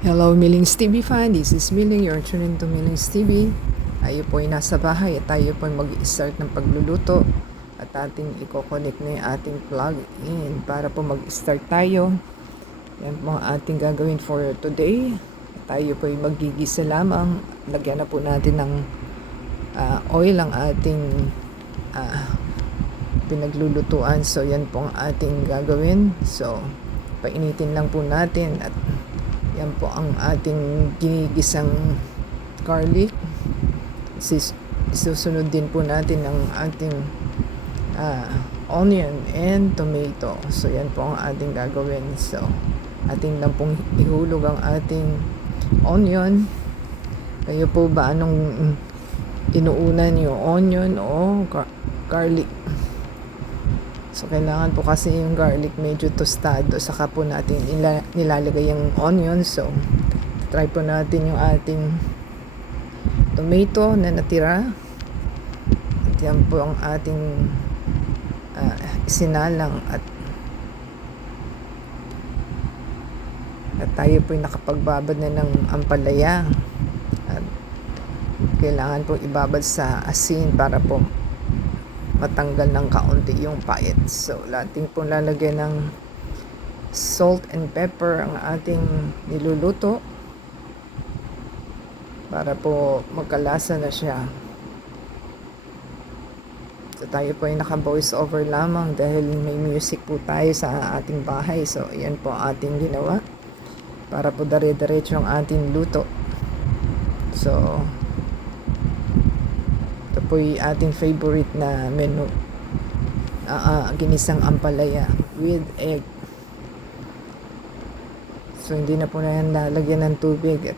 Hello, Millings TV fan. This is Milling. You're tuning to Millings TV. Tayo po ay nasa bahay at tayo po ay mag-start ng pagluluto at ating i-connect na yung ating plug-in para po mag-start tayo. Yan po ang ating gagawin for today. Tayo po ay magigisa lamang. Lagyan na po natin ng oil ang ating pinaglulutuan. So, yan po ang ating gagawin. So, painitin lang po natin at yan po ang ating ginigisang garlic. Susunod din po natin ang ating onion and tomato. So yan po ang ating gagawin. So ating lang pong ihulog ang ating onion. Kayo po ba anong inuuna niyo, onion o garlic? So, kailangan po kasi yung garlic medyo tostado. Saka po natin nilalagay yung onion. So, try po natin yung ating tomato na natira. At yan po ang ating isinalang. At tayo po nakapagbabad na ng ampalaya. At kailangan po ibabad sa asin para po matanggal ng kaunti yung pait. So, ating pong lalagyan ng salt and pepper ang ating niluluto para po magkalasa na siya. So, tayo po ay naka-voice over lamang dahil may music po tayo sa ating bahay. So, yan po ating ginawa para po dire-diretso ang ating luto. So, ito po yung ating favorite na menu. Ginisang ampalaya with egg. So, hindi na po na yan lalagyan ng tubig at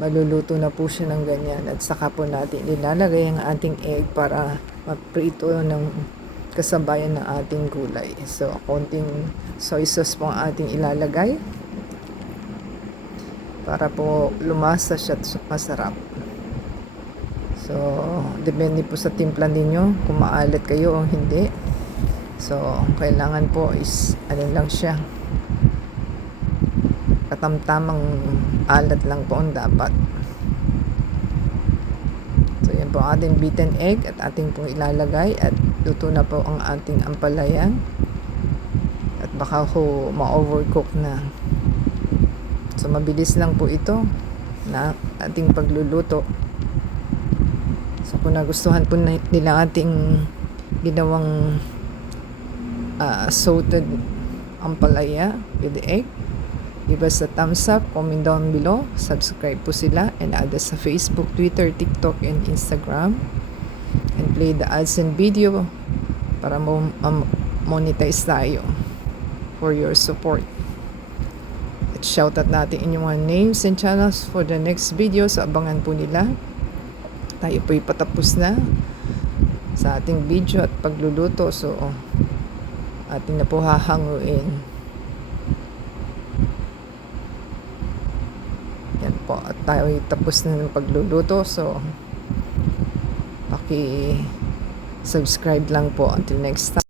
maluluto na po siya ng ganyan. At saka po natin ilalagay ang ating egg para maprito ng kasabayan ng ating gulay. So, konting soy sauce po ang ating ilalagay para po lumasa siya at masarap. So, depende po sa timpla ninyo kung maalat kayo o hindi. So, kailangan po is ano lang siya, katamtamang alat lang po ang dapat. So, yan po ating beaten egg at ating pong ilalagay at luto na po ang ating ampalaya. At baka ho ma-overcook na. So, mabilis lang po ito na ating pagluluto. So, kung nagustuhan po nila ating ginawang salted ampalaya with the egg, give us a thumbs up, comment down below, subscribe po sila, and add us sa Facebook, Twitter, TikTok, and Instagram, and play the ads and video para monetize tayo for your support. At shoutout natin inyong mga names and channels for the next video. So, abangan po nila. Tayo po patapos na sa ating video at pagluluto. So, ating na po hahanguin. Yan po. At tayo tapos na ng pagluluto. So, paki-subscribe lang po until next time.